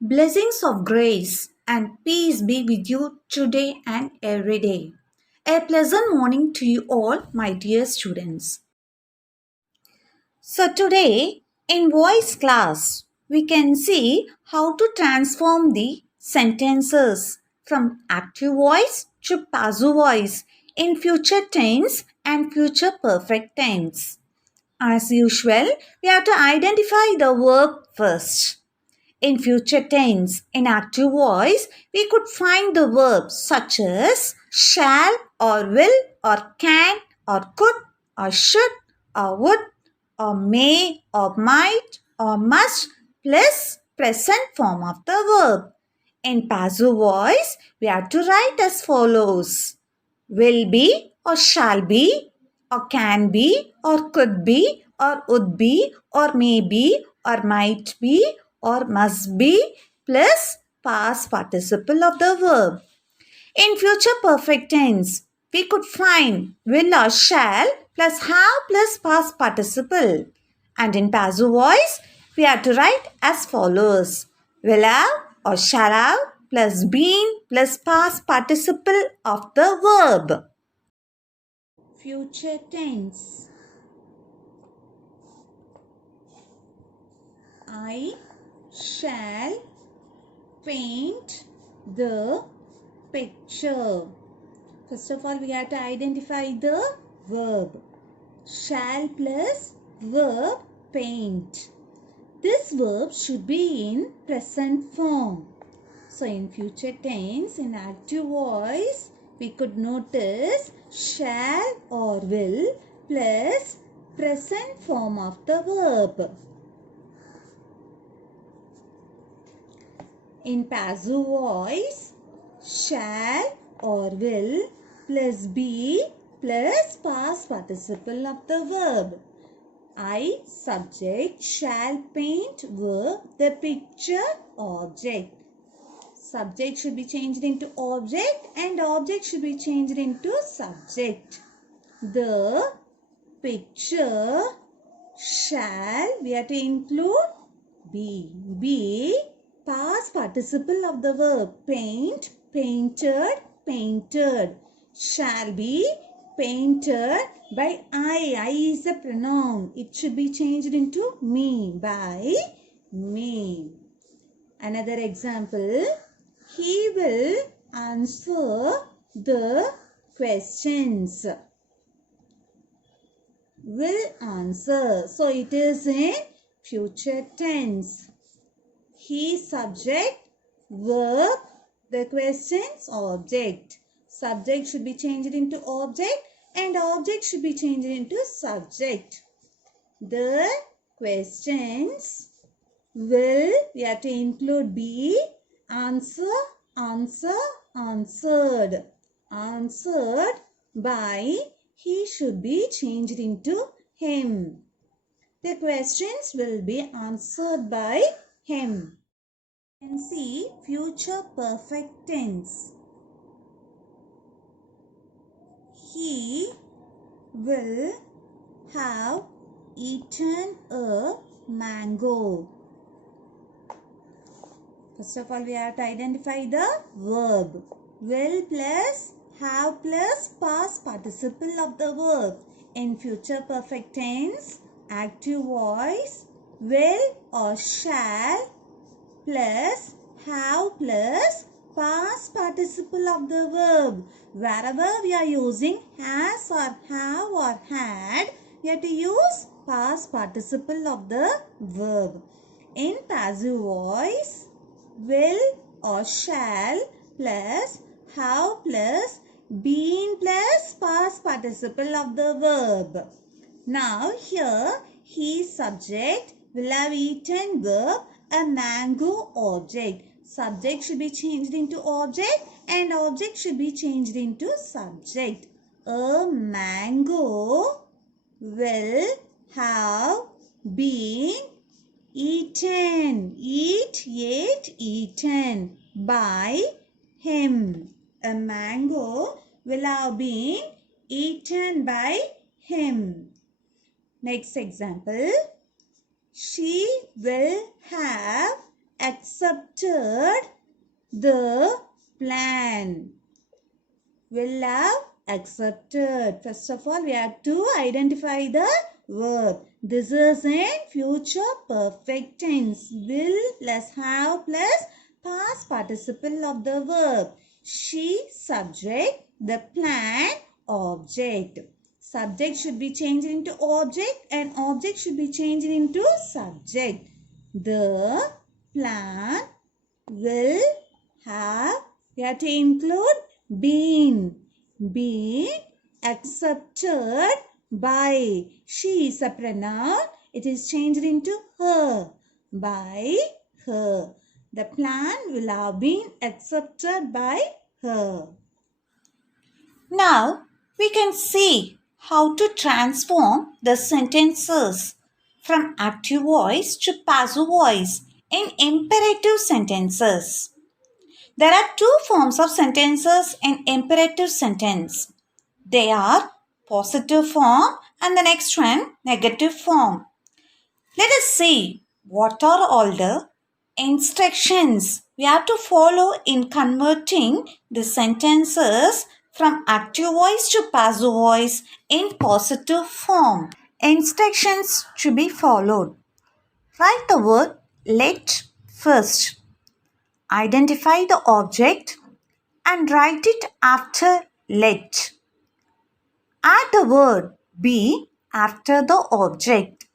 Blessings of grace and peace be with you today and every day. A pleasant morning to you all, my dear students. So, today in voice class, we can see how to transform the sentences from active voice to passive voice in future tense and future perfect tense. As usual, we have to identify the verb first. In future tense, in active voice, we could find the verbs such as shall or will or can or could or should or would or may or might or must plus present form of the verb. In passive voice, we have to write as follows: will be or shall be or can be or could be or would be or may be or might be or must be plus past participle of the verb. In future perfect tense, we could find will or shall plus have plus past participle. And in passive voice, we have to write as follows: will have or shall have plus been plus past participle of the verb. Future tense. I shall paint the picture. First of all, we have to identify the verb. Shall plus verb paint. This verb should be in present form. So, in future tense, in active voice, we could notice shall or will plus present form of the verb. In passive voice, shall or will plus be plus past participle of the verb. I subject shall paint verb the picture object. Subject should be changed into object and object should be changed into subject. The picture shall, we have to include be. Be past participle of the verb. Paint, painted, painted. Shall be painted by I. I is a pronoun. It should be changed into me. By me. Another example. He will answer the questions. Will answer. So it is in future tense. He subject, verb, the questions object. Subject should be changed into object and object should be changed into subject. The questions will, we have to include be, answer, answer, answered. Answered by, he should be changed into him. The questions will be answered by him. You can see future perfect tense. He will have eaten a mango. First of all, we have to identify the verb. Will plus have plus past participle of the verb. In future perfect tense, active voice, will or shall plus have plus past participle of the verb. Wherever we are using has or have or had, we have to use past participle of the verb. In passive voice, will or shall plus have plus been plus past participle of the verb. Now here he subject, will have eaten verb, a mango object. Subject should be changed into object and object should be changed into subject. A mango will have been eaten. Eat, ate, eaten by him. A mango will have been eaten by him. Next example. She will have accepted the plan. Will have accepted. First of all, we have to identify the verb. This is in future perfect tense. Will plus have plus past participle of the verb. She subject, the plan object. Subject should be changed into object and object should be changed into subject. The plan will have, we have to include been accepted by. She is a pronoun. It is changed into her. By her. The plan will have been accepted by her. Now we can see how to transform the sentences from active voice to passive voice in imperative sentences. There are two forms of sentences in imperative sentence. They are positive form and the next one negative form. Let us see what are all the instructions we have to follow in converting the sentences from active voice to passive voice in positive form. Instructions to be followed. Write the word let first. Identify the object and write it after let. Add the word be after the object.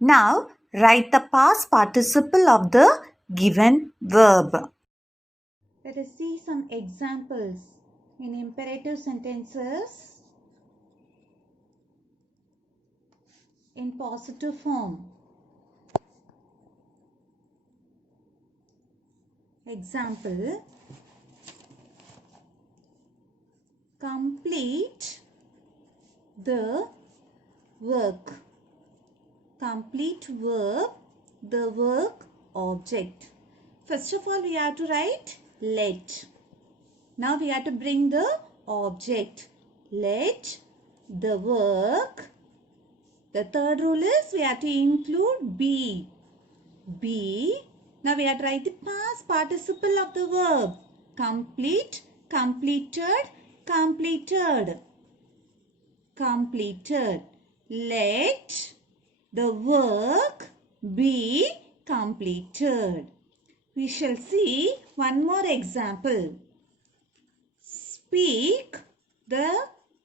Now write the past participle of the given verb. Let us see some examples in imperative sentences in positive form. Example: complete the work. Complete verb, the work object. First of all, we have to write let. Now we have to bring the object. Let the work. The third rule is we have to include be. Be. Now we have to write the past participle of the verb. Complete, completed, completed. Completed. Let the work be completed. We shall see one more example. Speak the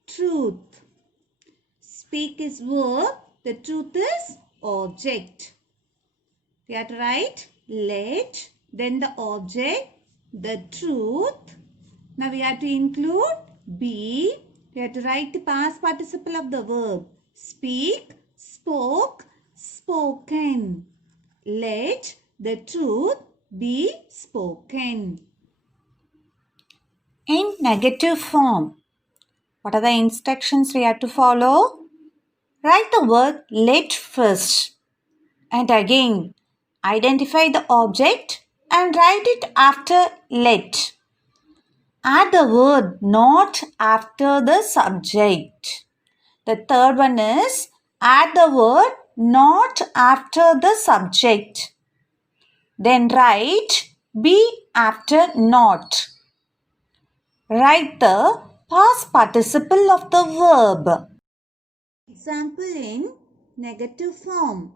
truth. Speak is verb, the truth is object. We have to write let, then the object, the truth. Now we have to include be. We have to write the past participle of the verb. Speak, spoke, spoken. Let the truth be spoken. In negative form, what are the instructions we have to follow? Write the word let first. And again, identify the object and write it after let. Add the word not after the subject. The third one is add the word not after the subject. Then write be after not. Write the past participle of the verb. Example in negative form.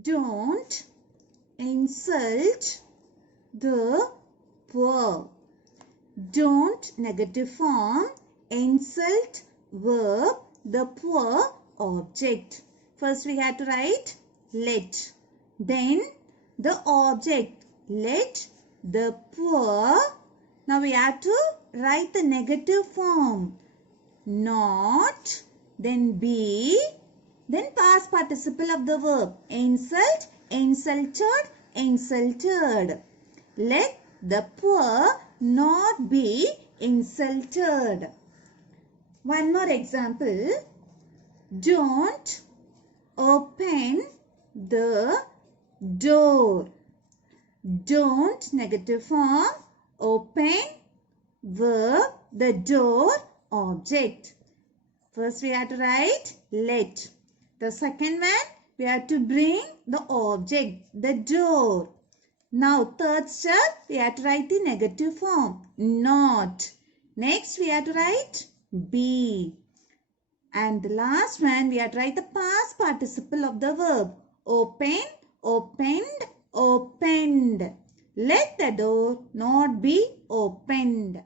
Don't insult the poor. Don't negative form, insult verb, the poor object. First we have to write let. Then the object let the poor. Now we have to write the negative form. Not, then be, then past participle of the verb. Insult, insulted, insulted. Let the poor not be insulted. One more example. Don't open the door. Don't negative form, open verb, the door object. First we have to write let. The second one we have to bring the object, the door. Now, third step, we have to write the negative form, not. Next, we have to write be. And the last one, we have to write the past participle of the verb. Open, opened, opened. Let the door not be opened.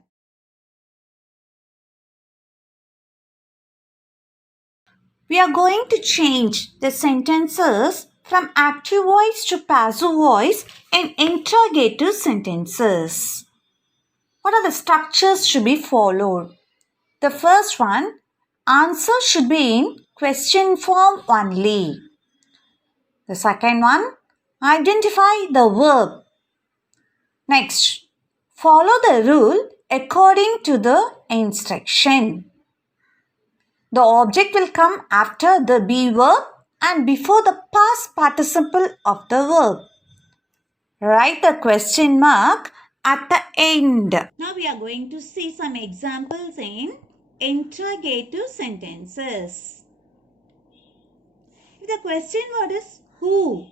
We are going to change the sentences from active voice to passive voice in interrogative sentences. What are the structures to be followed? The first one, answer should be in question form only. The second one, identify the verb. Next, follow the rule according to the instruction. The object will come after the be verb and before the past participle of the verb. Write the question mark at the end. Now we are going to see some examples in interrogative sentences. If the question word is who,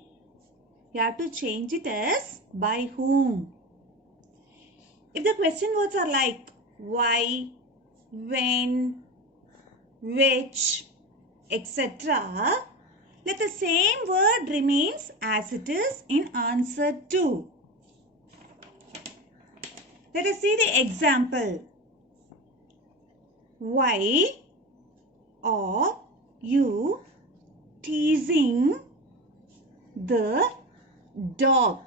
you have to change it as by whom. If the question words are like why, when, which, etc., let the same word remains as it is in answer to. Let us see the example. Why are you teasing the dog?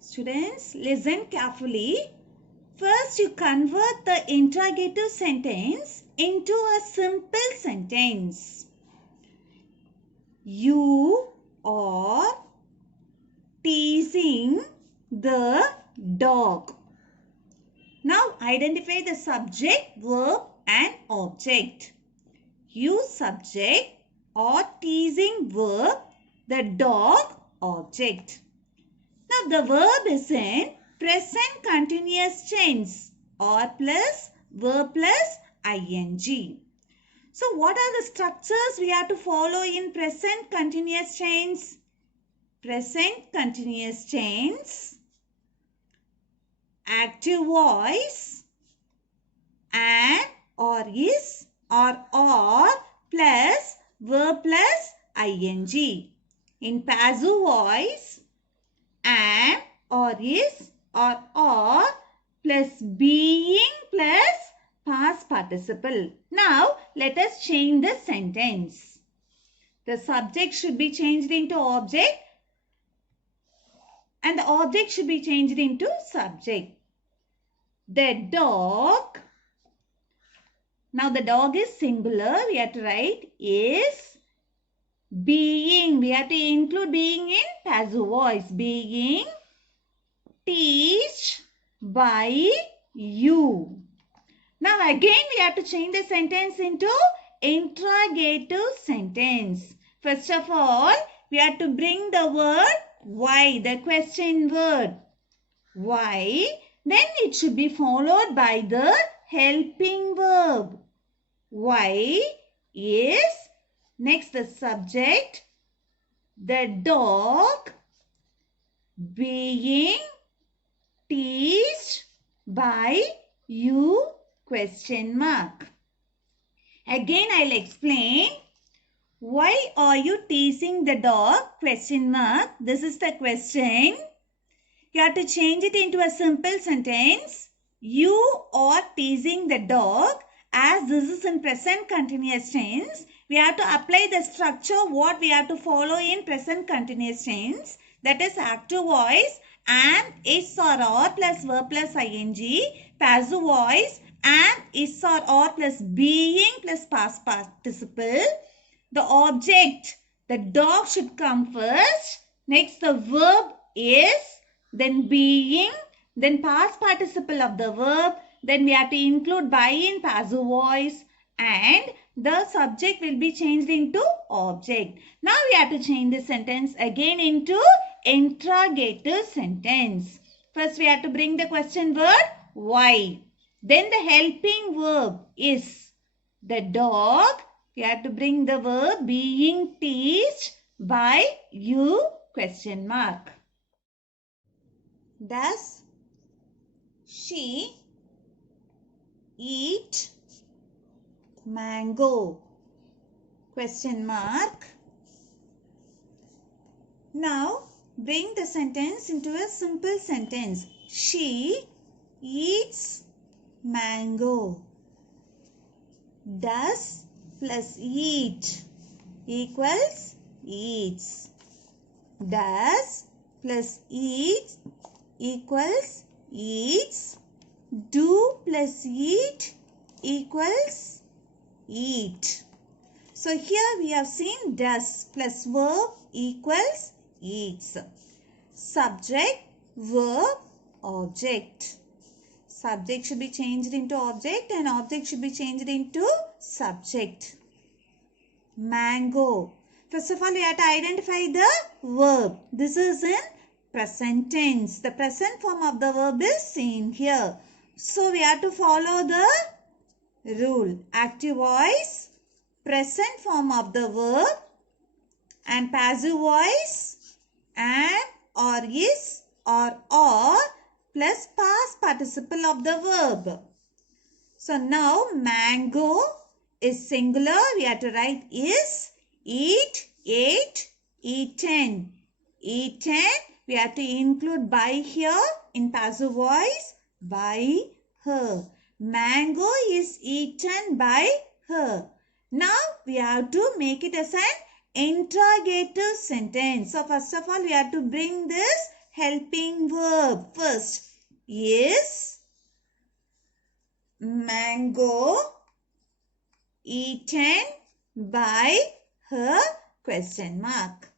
Students, listen carefully. First, you convert the interrogative sentence into a simple sentence. You are teasing the dog. Now, identify the subject, verb and object. You subject or teasing verb, the dog object. Now, the verb is in present continuous tense or plus verb plus ing. So, what are the structures we have to follow in present continuous tense? Present continuous tense, active voice, and or is or plus verb plus ing. In passive voice, am or is or are plus being plus past participle. Now, let us change the sentence. The subject should be changed into object and the object should be changed into subject. The dog. Now, the dog is singular. We have to write is being. We have to include being in passive voice. Being teased by you. Now again we have to change the sentence into interrogative sentence. First of all, we have to bring the word why, the question word. Why? Then it should be followed by the helping verb. Why is, next the subject, the dog being teased by you, question mark. Again I'll explain. Why are you teasing the dog, question mark. This is the question. You have to change it into a simple sentence. You are teasing the dog. As this is in present continuous tense, we have to apply the structure what we have to follow in present continuous tense. That is active voice, am, is or are plus verb plus ing. Passive voice, am, is or are plus being plus past participle. The object, the dog should come first. Next the verb is, then being, then past participle of the verb. Then we have to include by in passive voice and the subject will be changed into object. Now we have to change the sentence again into interrogative sentence. First we have to bring the question word why. Then the helping verb is the dog. We have to bring the verb being teased by you question mark. Does she eat mango? Question mark. Now bring the sentence into a simple sentence. She eats mango. Does plus eat equals eats. Does plus eat equals eats. Do plus eat equals eat. So here we have seen does plus verb equals eats. Subject, verb, object. Subject should be changed into object and object should be changed into subject. Mango. First of all, we have to identify the verb. This is in present tense. The present form of the verb is seen here. So we have to follow the rule. Active voice, present form of the verb, and passive voice, and or is or are plus past participle of the verb. So now mango is singular. We have to write is, eat, ate, eaten. Eaten, we have to include by here in passive voice, by her. Mango is eaten by her. Now we have to make it as an interrogative sentence. So first of all, we have to bring this helping verb first. Is mango eaten by her? Question mark.